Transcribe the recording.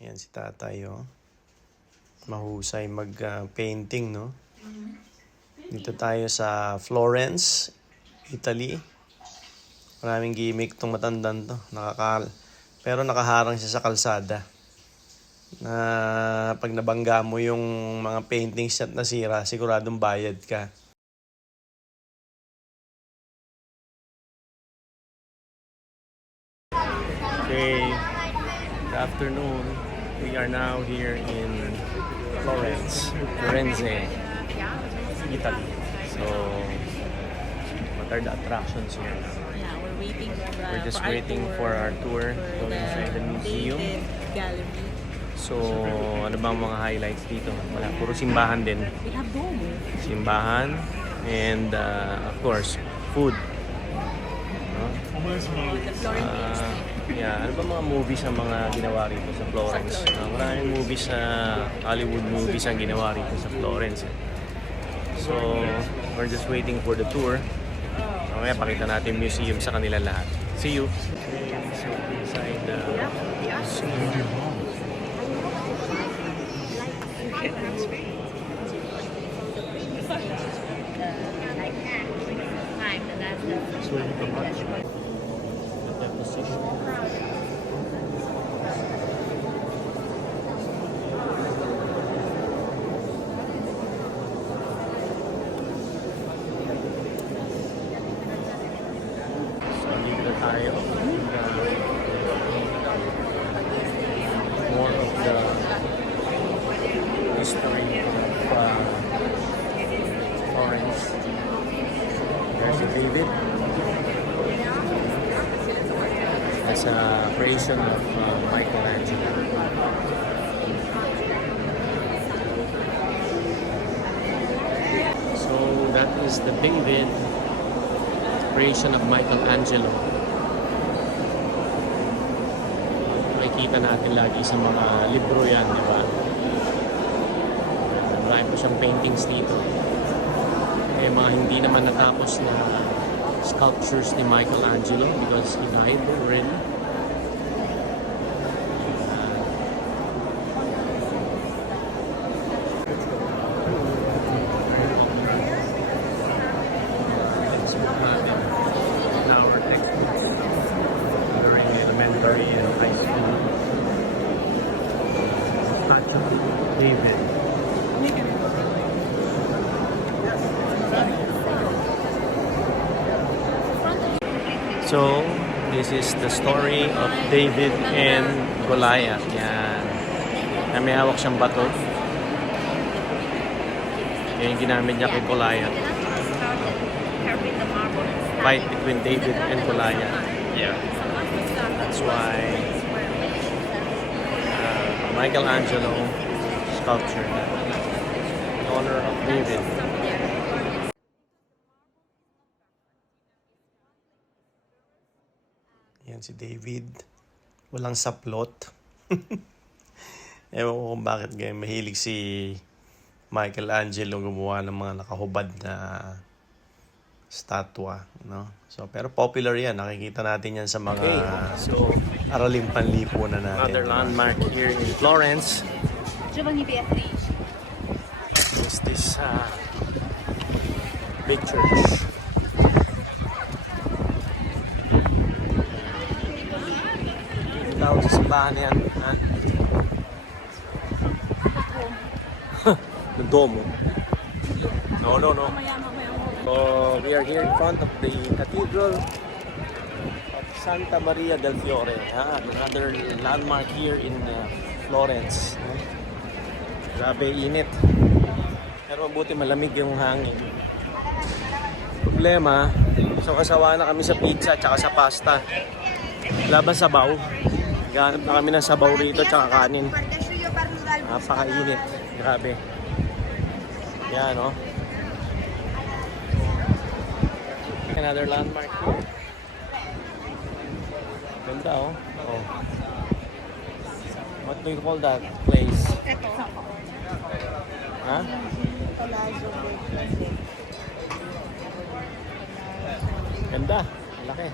Ayan si tatay, oh. Mahusay mag-painting, no? Dito tayo sa Florence, Italy. Maraming gimmick itong matandan to. Pero nakaharang siya sa kalsada. Na pag nabangga mo yung mga paintings at nasira, siguradong bayad ka. Okay, good afternoon. We are now here in Firenze, Italy. So, what are the attractions here? Yeah, We're just waiting for our tour going inside the museum. Gallery. So, ano bang mga highlights dito? Wala, puro simbahan din. We have Duomo. Simbahan and of course, food. No? The Florentine Yeah, ano ba mga movies ang mga ginawa rito sa Florence? Maraming movies Hollywood movies ang ginawa rito sa Florence. So, we're just waiting for the tour. Mamaya pakita natin museum sa kanila lahat. See you! Okay, so inside the museum. Tayo. More of the history of Florence. There's David. That's a creation of Michelangelo. So that is the David creation of Michelangelo. Makikita natin lagi sa mga libro yan, di ba? Marami po siyang paintings dito. Eh, mga hindi naman natapos na sculptures ni Michelangelo because he died already. David. So, this is the story of David and Goliath. Yan. Na may hawak siyang bato. Yan yung ginamit niya kay Goliath. Fight between David and Goliath. Yeah. That's why Michelangelo sculpture in honor of David. Yan si David. Walang saplot. Ewan ko kung bakit ganyan. Mahilig si Michelangelo gumawa ng mga nakahubad na statwa, no? So, pero popular yan. Nakikita natin yan sa mga araling panlipunan natin. Another landmark here in Florence. Giovanni Beatrice. Is this big church. Tawag sa simbahan yan, ha? The Duomo. No. So, we are here in front of the Cathedral of Santa Maria del Fiore. Another landmark here in Florence. Grabe, init. Pero mabuti malamig yung hangin. Problema, so kasawa na kami sa pizza at sa pasta. Laban sabaw. Ganap na kami ng sabaw rito at kanin. Napakainit. Grabe. Yan, no? Another landmark here. Ganda, oh. What do you call that place? Ha? Ganda. Laki.